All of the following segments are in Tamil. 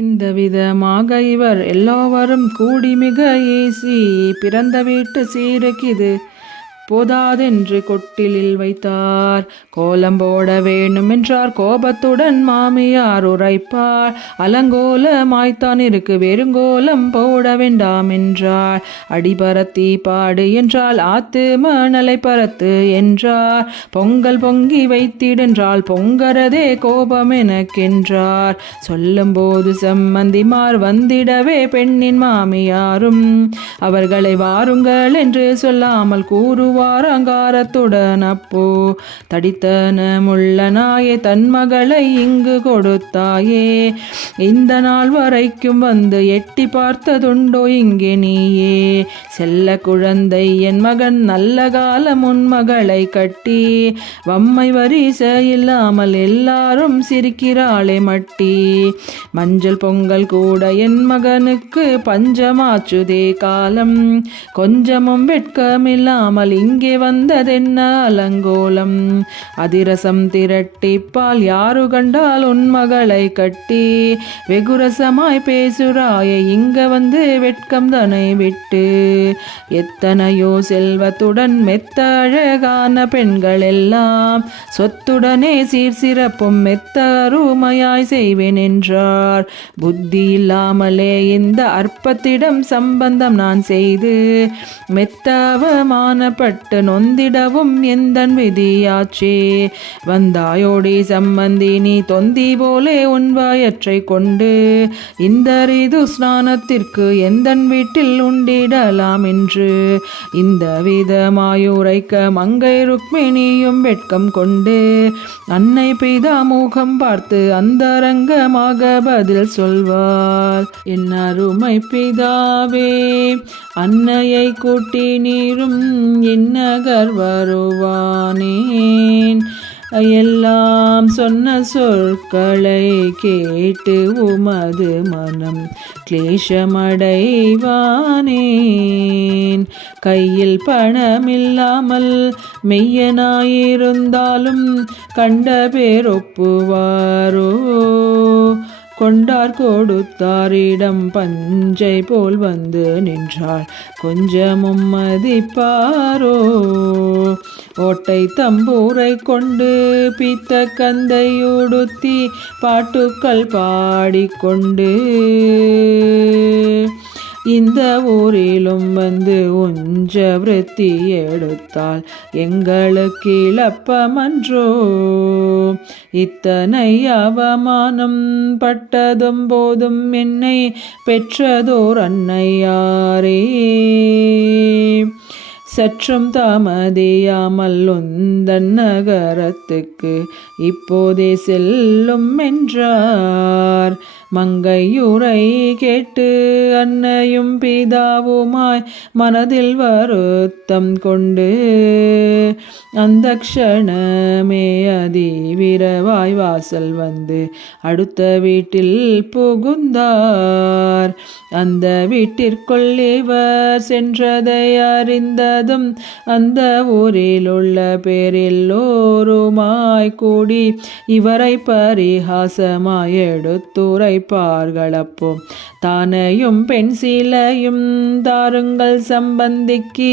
இந்த விதமாக இவர் எல்லோரும் கூடி மிக ஏசி பிறந்த வீட்டு சீருக்கிது போதாதென்று கொட்டிலில் வைத்தார். கோலம் போட வேணும் என்றார் கோபத்துடன் மாமியார் உரைப்பார். அலங்கோலமாய்த்தான் இருக்கு வெறுங்கோலம் போட வேண்டாம் என்றார். அடிபரத்தி பாடு என்றால் ஆத்து மணலை பரத்து என்றார். பொங்கல் பொங்கி வைத்திடென்றால் பொங்கரதே கோபம் எனக்கென்றார். சொல்லும் போது செம்மந்திமார் வந்திடவே பெண்ணின் மாமியாரும் அவர்களை வாருங்கள் என்று சொல்லாமல் கூறுவார். அங்காரத்துடன் அப்போ தடித்தனமுள்ள நாயே தன் மகளை இங்கு கொடுத்தாயே. இந்த நாள் வரைக்கும் வந்து எட்டி பார்த்ததுண்டோ இங்கே நீயே. செல்ல குழந்தை என் மகன் நல்ல காலம் உன் மகளை கட்டி வம்மை வரிசை இல்லாமல் எல்லாரும் சிரிக்கிறாளே மட்டி. மஞ்சள் பொங்கல் கூட என் மகனுக்கு பஞ்சமாச்சுதே காலம். கொஞ்சமும் வெட்கமில்லாமல் இங்கே வந்ததென்ன அலங்கோலம். அதிரசம் திரட்டிப்பால் யாரு கண்டால் உன் மகளை கட்டி வெகுரசமாய் பேசுறாயே இங்க வந்து வெட்கம் தனை விட்டு. எத்தனையோ செல்வத்துடன் மெத்த அழகான பெண்கள் எல்லாம் சொத்துடனே சீர்சிறப்பும் மெத்த அருமையாய் செய்வேன் என்றார். புத்தி இல்லாமலே இந்த அற்பத்திடம் சம்பந்தம் நான் செய்து மெத்த அவமானப்பட்டு நொந்திடவும் எந்தன் விதியாச்சே. வந்தாயோடி சம்பந்தி நீ தொந்தி போலே உன் வாயற்றை கொண்டு இந்த ரிது ஸ்நானத்திற்கு எந்தன் வீட்டில் உண்டிடலாம் என்று. இந்த விதமாயுரைக்க மங்கை ருக்மிணியும் வெட்கம் கொண்டு அன்னை பிதா முகம் பார்த்து அந்தரங்கமாக பதில் சொல்வாள். என் அருமை பிதாவே அன்னையை கூட்டி நீரும் என்னகர் வருவானேன். எல்லாம் சொன்ன சொற்களை கேட்டு உமது மனம் கிளேசமடைவானேன். கையில் பணமில்லாமல் மெய்யனாயிருந்தாலும் கண்ட பேர் ஒப்புவாரோ. கொண்டார் கொடுத்தாரிடம் பஞ்சை போல் வந்து நின்றாள் கொஞ்சமும் மதிப்பாரோ. ஓட்டை தம்பூரை கொண்டு பீத்த கந்தையுடுத்தி பாட்டுக்கள் பாடிக்கொண்டு இந்த ஊரிலும் வந்து உஞ்ச விருத்தி எடுத்தால் எங்களுக்கு இழப்பமன்றோ. இத்தனை அவமானம் பட்டதும் போதும் என்னை பெற்றதோர் அன்னையாரே. சற்றும் தாமதியாமல் உந்தன் நகரத்துக்கு இப்போதே செல்லும் என்றார். மங்கையுரை கேட்டு அன்னையும் பிதாவுமாய் மனதில் வருத்தம் கொண்டு அந்த க்ஷணமே அதிவிரவாய் வாசல் வந்து அடுத்த வீட்டில் புகுந்தார். அந்த வீட்டிற்குள் இவர் சென்றதை அறிந்ததும் அந்த ஊரில் உள்ள பேரெல்லோருமாய் கூடி இவரை பரிகாசமாய் எடுத்துரைப்பார்களப்போ. தானையும் பெண் சிலையும் தாருங்கள் சம்பந்திக்கு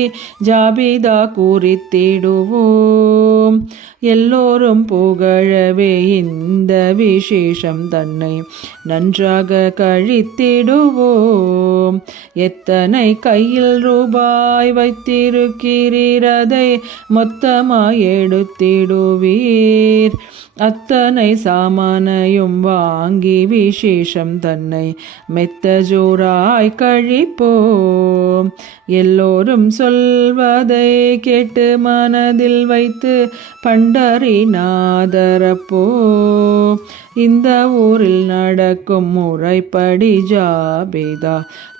ஜாபிதா குறித்திடுவோம். எல்லோரும் புகழவே இந்த விசேஷம் தன்னை நன்றாக கழித்திடுவோம். எத்தனை கையில் ரூபாய் வைத்திருக்கிறீரதை மொத்தமாய் எடுத்திடுவீர். அத்தனை சாமானையும் வாங்கி விசேஷம் தன்னை மெத்த ஜோராய் கழிப்போம். எல்லோரும் சொல்வதை கேட்டு மனதில் வைத்து பண்டரிநாதரப்போ. இந்த ஊரில் நடக்கும் முறைப்படி ஜாபிதா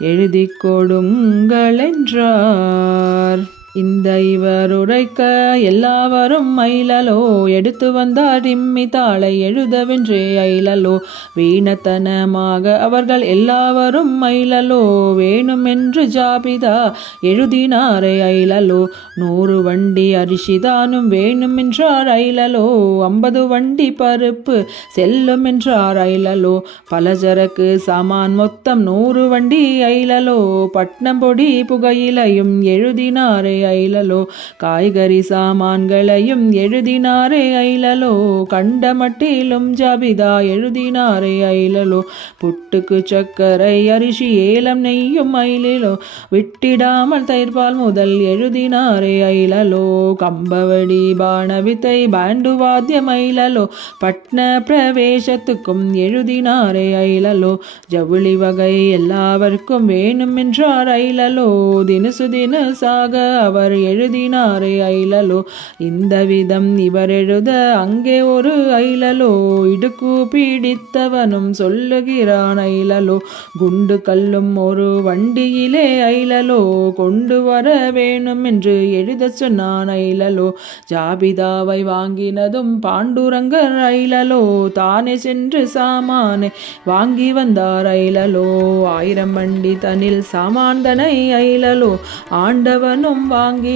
எழுதி கொடுங்கள் என்றார். இந்த இவர் உரைக்க எல்லாவரும் ஐலலோ, எடுத்து வந்தார் இம்மி தாளை எழுதவென்றே ஐலலோ, வீணத்தனமாக அவர்கள் எல்லாவரும் ஐலலோ, வேணுமென்று ஜாபிதா எழுதினாரே ஐலலோ, 100 வண்டி அரிசிதானும் வேணுமென்றார் ஐலலோ, 50 வண்டி பருப்பு செல்லும் என்றார் ஐலலோ, பலசரக்கு சாமான் மொத்தம் 100 வண்டி ஐலலோ, பட்னம் பொடி புகையிலையும் எழுதினாரே ஐலலோ, காய்கறி சாமான்களையும் எழுதினாரே ஐலலோ, கண்ட மட்டிலும் ஜாபிதா எழுதினாரே ஐலலோ, புட்டுக்கு சர்க்கரை அரிசி ஏலம் நெய்யும் ஐலலோ, விட்டிடாமல் தயிர்பால் முதல் எழுதினாரே ஐலலோ, கம்பவடி பானவித்தை பாண்டு வாத்தியம் ஐலலோ, பட்ன பிரவேசத்துக்கும் எழுதினாரே ஐலலோ, ஜவுளி வகை எல்லாவருக்கும் வேணும் என்றார் ஐலலோ, தினசு தினசாக அவர் எழுதினாரே ஐலலோ, இந்த விதம் இவர் எழுத அங்கே ஒரு ஐலலோ, இடுக்கு பிடித்தவனும் சொல்லுகிறான் ஐலலோ, குண்டு கல்லும் ஒரு வண்டியிலே ஐலலோ, கொண்டு வர வேணும் என்று எழுத சொன்னான் ஐலலோ, ஜாபிதாவை வாங்கினதும் பாண்டுரங்கர் ஐலலோ, தானே சென்று சாமானை வாங்கி வந்தார் ஐலலோ, 1000 வண்டி தனில் சாமான்தனை ஐலலோ, ஆண்டவனும் வாங்கி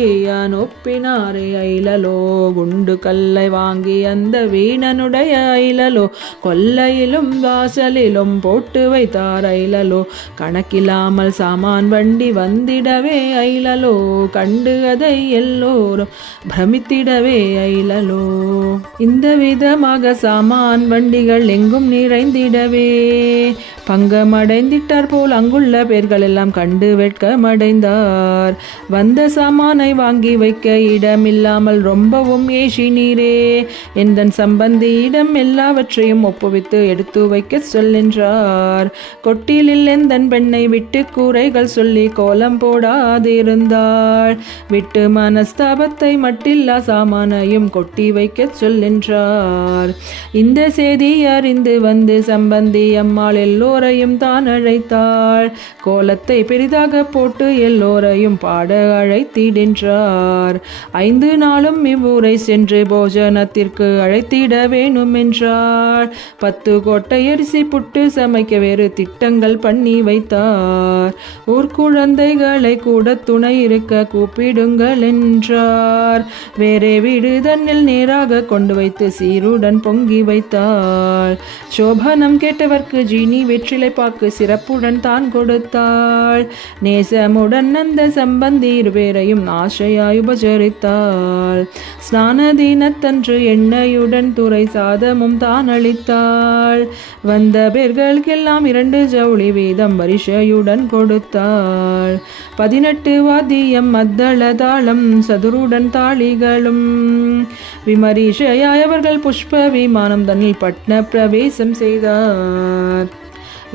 ஒப்பினாரே ஐலலோ, குண்டு கல்லை வாங்கி அந்த வீணனுடைய ஐலலோ, கொல்லையிலும் வாசலிலும் போட்டு வைத்தார் ஐலலோ, கணக்கில்லாமல் சாமான் வண்டி வந்திடவே ஐலலோ, கண்டு அதை எல்லோரும் பிரமித்திடவே ஐலலோ, இந்த விதமாக சாமான் வண்டிகள் எங்கும் நிறைந்திடவே பங்கமடைந்திட்டார் போல் அங்குள்ள பேர்கள் எல்லாம் கண்டு வெட்கமடைந்தார், வந்த சாமானை வாங்கி வைக்க இடமில்லாமல் ரொம்பவும் ஏசினீரே, எந்தன் சம்பந்தியிடம் எல்லாவற்றையும் ஒப்புவித்து எடுத்து வைக்க சொல்லென்றார், கொட்டிலில் எந்தன் பெண்ணை விட்டு கூரைகள் சொல்லி கோலம் போடாதிருந்தாள், விட்டு மனஸ்தாபத்தை மட்டில்லா சாமானையும் கொட்டி வைக்க சொல்லென்றார், இந்த செய்தி அறிந்து வந்து சம்பந்தி அம்மாள் எல்லோரையும் தான் அழைத்தாள், கோலத்தை பெரிதாக போட்டு எல்லோரையும் பாட அழைத்திடென்றார், 5 நாளும் இவ்வூரை சென்று போஜனத்திற்கு அழைத்திட வேணும் என்றார், 10 கோட்டை அரிசி புட்டு சமைக்க வேறு திட்டங்கள் பண்ணி வைத்தார், ஊர்க்குழந்தைகளை கூட துணை இருக்க கூப்பிடுங்கள் என்றார், வேறே வீடு தன்னில் நேராக கொண்டு வைத்து சீருடன் பொங்கி வைத்தாள், சோபனம் கேட்டவர்க்கு ஜீனி வெற்றிலை பாக்கு சிறப்புடன் தான் கொடுத்தாள், நேசமுடன் அந்த சம்பந்தி இருவேரையும் ஆசையாய் உபசரித்தாள், ஸ்நான தினத்தன்று எண்ணெயுடன் துறை சாதமும் தான் அளித்தாள், வந்த பேர்களுக்கெல்லாம் 2 ஜவுளி வீதம் வரிசையுடன் கொடுத்தாள், 18 வாத்தியம் மத்தள தாளம் சதுருடன் தாளிகளும் விமரிசையாய் அவர்கள் புஷ்ப விமானம் தன்னில் பட்ன பிரவேசம் செய்தார்,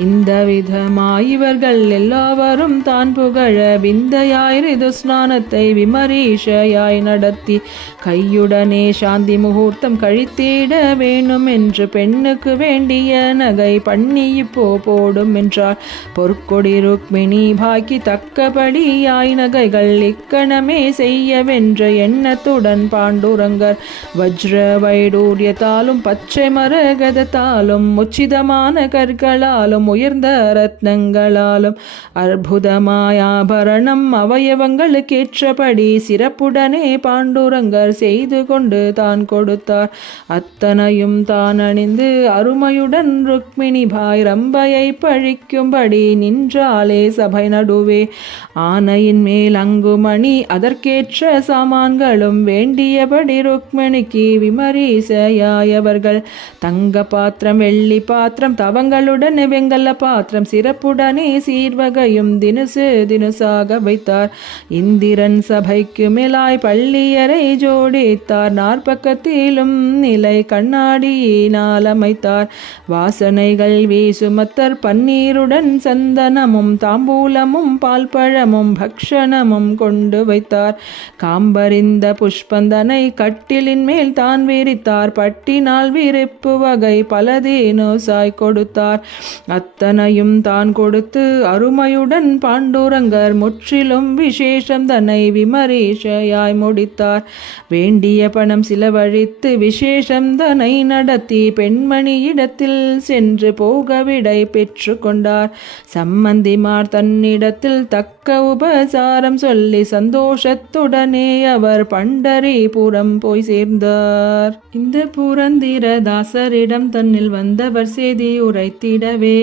இந்த விதமாய் இவர்கள் எல்லாவரும் தான் புகழ விந்தையாய் ரிது ஸ்நானத்தை விமரீஷையாய் நடத்தி கையுடனே சாந்தி முகூர்த்தம் கழித்திட வேணும் என்று பெண்ணுக்கு வேண்டிய நகை பண்ணி இப்போ போடும் என்றார், பொற்கொடி ருக்மிணி பாக்கி தக்கபடியாய் நகைகள் இக்கணமே செய்யவென்ற எண்ணத்துடன் பாண்டுரங்கர் வஜ்ர வைடூரியத்தாலும் பச்சை மரகதத்தாலும் உச்சிதமான கற்களாலும் உயர்ந்த ரத்னங்களாலும் அற்புதமாய் ஆபரணம் அவயவங்களுக்கேற்றபடி சிறப்புடனே பாண்டுரங்கர் செய்து கொண்டு தான் கொடுத்தார், அத்தனையும் தான் அணிந்து அருமையுடன் ருக்மிணி பாய் ரம்பையை பழிக்கும்படி நின்றாலே சபை நடுவே, ஆனையின் மேல் அங்குமணி அதற்கேற்ற சாமான்களும் வேண்டியபடி ருக்மிணிக்கு விமரிசையாயவர்கள் தங்க பாத்திரம் வெள்ளி பாத்திரம் தவங்களுடன் வெங்கல பாத்திரம் சிறப்புடனே சீர்வகையும் தினுசு தினுசாக வைத்தார், இந்திரன் சபைக்கு மேலாய் பள்ளியறை ஜோடி ஜோடித்தார். நாற்பக்கத்திலும் நிலை கண்ணாடியினால் அமைத்தார். வாசனைகள் வீசுமத்தர் பன்னீருடன் சந்தனமும் தாம்பூலமும் பால் பழமும் பக்ஷணமும் கொண்டு வைத்தார். காம்பறிந்த புஷ்பந்தனை கட்டிலின் மேல் தான் விரித்தார். பட்டினால் விரிப்பு வகை பலதேனோ சாய் கொடுத்தார். அத்தனையும் தான் கொடுத்து அருமையுடன் பாண்டுரங்கர் முற்றிலும் விசேஷம் தன்னை விமரீஷையாய் முடித்தார். வேண்டிய பணம் சிலவழித்து விசேஷம் தன்னை நடத்தி பெண்மணியிடத்தில் சென்று போக விடை பெற்று கொண்டார். சம்மந்திமார் தன்னிடத்தில் தக்க உபசாரம் சொல்லி சந்தோஷத்துடனே அவர் பண்டரிபுரம் போய் சேர்ந்தார். இந்த புரந்திரதாசரிடம் தன்னில் வந்தவர் செய்தி உரைத்திடவே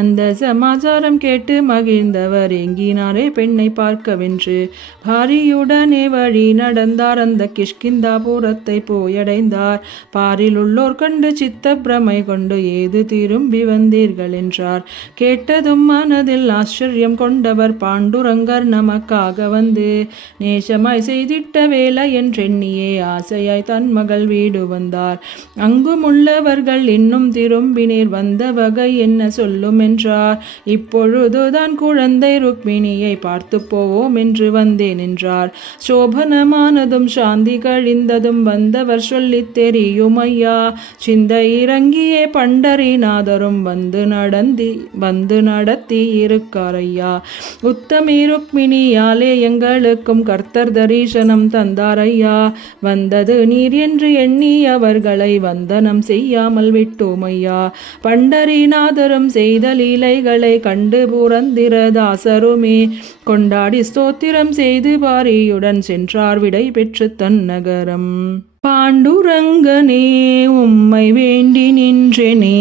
அந்த சமாச்சாரம் கேட்டு மகிழ்ந்தவர் எங்கினாரே பெண்ணை பார்க்கவென்று பாரியுடனே வழி நடந்தார். அந்த கிஷ்கிந்தாபுரத்தை போயடைந்தார். பாரில் உள்ளோர் கண்டு சித்த பிரமை கொண்டு ஏது திரும்பி வந்தீர்கள் என்றார். கேட்டதும் மனதில் ஆச்சரியம் கொண்டவர் பாண்டுரங்கர் நமக்காக வந்து நேசமாய் செய்திட்ட வேலை என்றெண்ணியே ஆசையாய் தன் மகள் வீடு வந்தார். அங்கும் உள்ளவர்கள் இன்னும் திரும்பினீர் வந்த வகை என்ன சொல்லும் என்றார். இப்பொழுதுதான் குழந்தை ருக்மிணியை பார்த்து போவோம் என்று வந்தேன் என்றார். சோபனமானதும் சாந்தி கழிந்ததும் வந்தவர் சொல்லித் தெரியும் ஐயா. சிந்தை இறங்கியே பண்டரிநாதரும் வந்து நடத்தி இருக்கார் ஐயா. உத்தமி ருக்மிணியாலே எங்களுக்கும் கர்த்தர் தரிசனம் தந்தார் ஐயா. வந்தது நீர் என்று எண்ணி அவர்களை வந்தனம் செய்யாமல் விட்டோம் ஐயா. பண்டரிநாதரும் செய்த லீலைகளை கண்டு புரந்திரதாசருமே கொண்டாடி ஸ்தோத்திரம் செய்து பாரியுடன் சென்றார் விடை பெற்று தன் நகரம். பாண்டுரங்கனே உம்மை வேண்டி நின்றேனே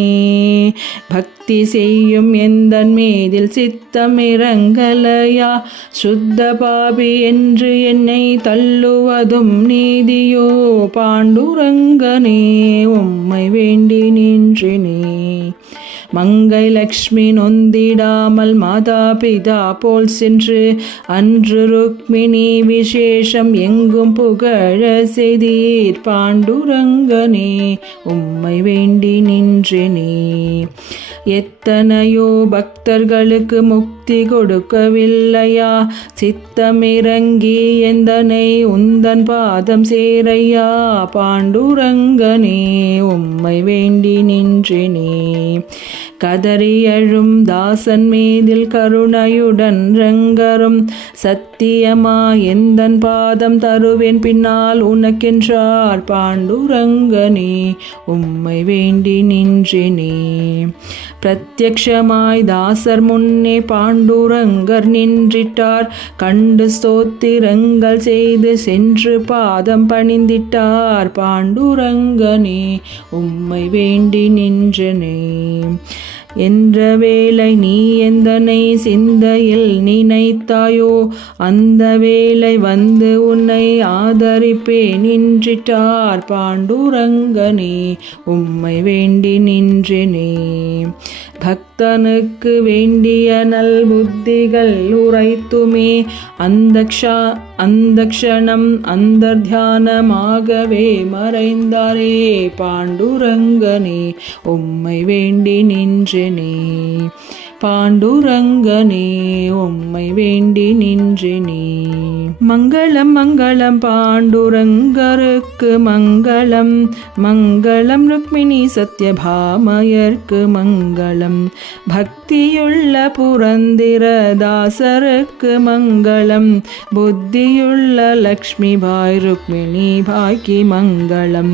பக்தி செய்யும் எந்தன் மீதில் சித்தம் இறங்கலையா. சுத்த பாபி என்று என்னை தள்ளுவதும் நீதியோ. பாண்டுரங்கனே உம்மை வேண்டி நின்றேனே. மங்கை லக்ஷ்மி நொந்திடாமல் மாதா பிதா போல் சென்று அன்று ருக்மிணி விசேஷம் எங்கும் புகழ செய்தீர். பாண்டுரங்கனே உம்மை வேண்டி நின்றேனே. எத்தனையோ பக்தர்களுக்கு முக்தி கொடுக்கவில்லையா. சித்தமிறங்கி எந்தனை உந்தன் பாதம் சேரையா. பாண்டுரங்கனே உம்மை வேண்டி நின்றேனே. கதறி எழும் தாசன் மீதில் கருணையுடன் ரங்கரும் சத்தியமா எந்தன் பாதம் தருவேன் பின்னால் உனக்கென்றார். பாண்டுரங்கனே உம்மை வேண்டி நின்றேனே. பிரத்யக்ஷமாய் தாசர் முன்னே பாண்டுரங்கர் நின்றிட்டார். கண்டு ஸ்தோத்திரங்கள் செய்து சென்று பாதம் பணிந்திட்டார். பாண்டுரங்கனே உம்மை வேண்டி நின்றனே. என்ற வேளை நீ எந்தனை சிந்தையில் நினைத்தாயோ அந்த வேளை வந்து உன்னை ஆதரிப்பே நின்றிட்டார். பாண்டுரங்கனே உம்மை வேண்டி நின்றேனே. பக்தனுக்கு வேண்டிய நல் புத்திகள் உரைத்துமே அந்த க்ஷணம் அந்தர்த்தியானமாகவே மறைந்தாரே. பாண்டுரங்கனே உம்மை வேண்டி நின்றேனே. பாண்டுரங்கனே உம்மை வேண்டி நின்றேனே. மங்களம் மங்களம் பாண்டுரங்கருக்கு மங்களம். மங்களம் ருக்மிணி சத்யபாமயர்க்கு மங்களம். பக்தியுள்ள புரந்திரதாசருக்கு மங்களம். புத்தியுள்ள லக்ஷ்மி பாய் ருக்மிணி பாய்க்கு மங்களம்.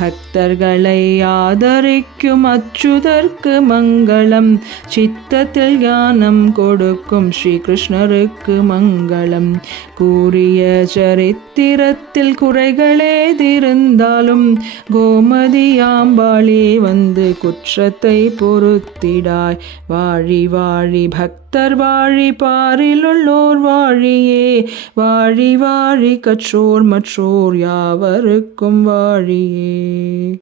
பக்தர்களை ஆதரிக்கும் அச்சுதற்கு மங்களம். சித்தத்தில் ஞானம் கொடுக்கும் ஸ்ரீ கிருஷ்ணருக்கு மங்களம். கூறிய சரித்திரத்தில் குறைகளேதிருந்தாலும் கோமதியாம்பாளே வந்து குற்றத்தை பொறுத்திடாய். வாழி வாழி பக்தர் வாழி பாரிலுள்ளோர் வாழியே. வாழி வாழி கற்றோர் மற்றோர் யாவருக்கும் வாழியே.